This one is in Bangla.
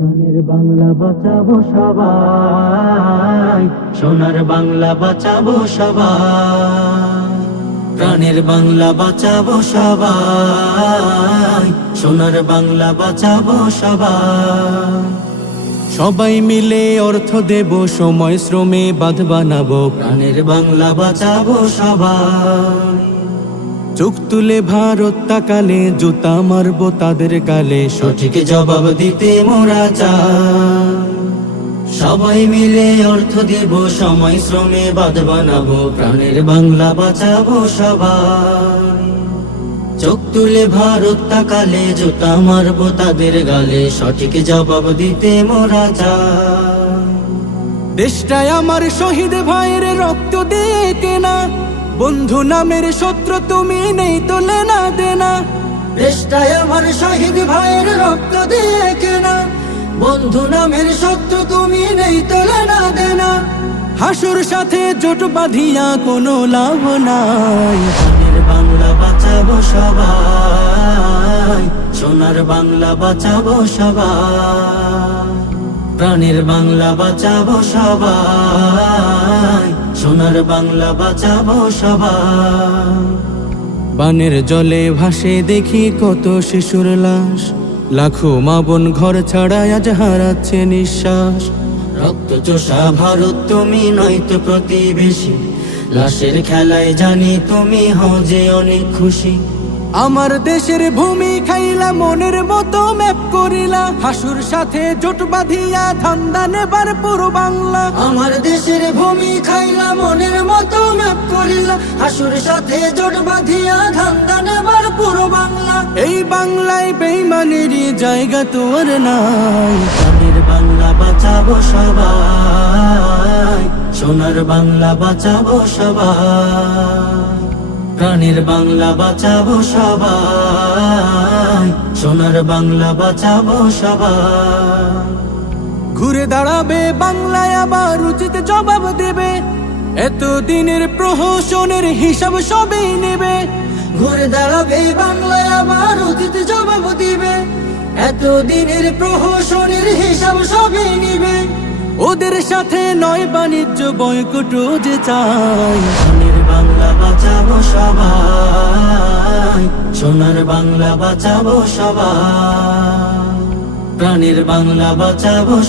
প্রাণের বাংলা বাঁচাবো সবাই, সোনার বাংলা বাঁচাবো সবাই। প্রাণের বাংলা বাঁচাবো সবাই, সোনার বাংলা বাঁচাবো সবাই। সবাই মিলে অর্থ দেব, সময় শ্রমে বাঁধ বানাবো, প্রাণের বাংলা বাঁচাবো সবাই। চোখ তুলে ভারত তাকালে, জুতা মারবো তাদের গালে। সঠিক জবাব দিতে মোরা চাই। সবাই মিলে অর্থ দেব, সময় শ্রমে বাদ বানাবো, প্রাণের বাংলা বাঁচাবো সবাই। চোখ তুলে ভারত তাকালে, জুতা মারবো তাদের গালে। সঠিক জবাব দিতে মোরা চাই। দেশটায় আমার শহীদ ভাইয়ের রক্ত দিয়ে কেনা। বন্ধু নামের শত্রু তুমি নেই তো লেনা দেনা। দেশটায় আমার শহীদ ভাইয়ের রক্ত দিয়ে কেনা। বন্ধু নামের শত্রু তুমি নেই তো লেনা দেনা। হাসুর সাথে জোট বাঁধিয়া কোনো লাভ নাই। বাংলা বাঁচাবো সবাই, সোনার বাংলা বাঁচাবো সবাই। প্রাণের বাংলা বাঁচাবো সবাই। সোনার বাংলা বাঁচাবো সবাই বানের জলে ভাসে দেখি কত শিশুর লাশ। লাখো মা বোন ঘর ছাড়া আজ হারাচ্ছে নিঃশ্বাস। রক্ত চোষা ভারত তুমি নয়তো প্রতিবেশী। লাশের খেলায় জানি তুমি হও যে অনেক খুশি। আমার দেশের ভূমি খাইলা মনের মতো ম্যাপ করিলা। হাসুর সাথে জোট বাঁধিয়া ধান্দা নেবার পুরো বাংলা। আমার দেশের ভূমি ম্যাপ করিলা সাথে জোট বাঁধিয়া ধান্দা নেবার পুরো বাংলা। এই বাংলায় বেইমানেরই জায়গা তোর নাই। বাংলা বাঁচাবো সবাই সোনার বাংলা বাঁচাবো সবাই। প্রাণের বাংলা বাঁচাবো সবাই সোনার বাংলা বাঁচাবো সবাই। ঘুরে দাঁড়াবে বাংলায় আবার উচিত জবাব দেবে। এত দিনের প্রহসনের হিসাব সবই নেবে। ঘুরে দাঁড়াবে বাংলায় আবার উচিত জবাব দিবে। এত দিনের প্রহসনের হিসাব সবই নিবে। ওদের সাথে নয় বাণিজ্য বয়কট যে চাই। সোনার বাংলা বাঁচাবো সবাই। সোনার বাংলা বাঁচাবো সবাই। প্রাণের বাংলা বাঁচাবো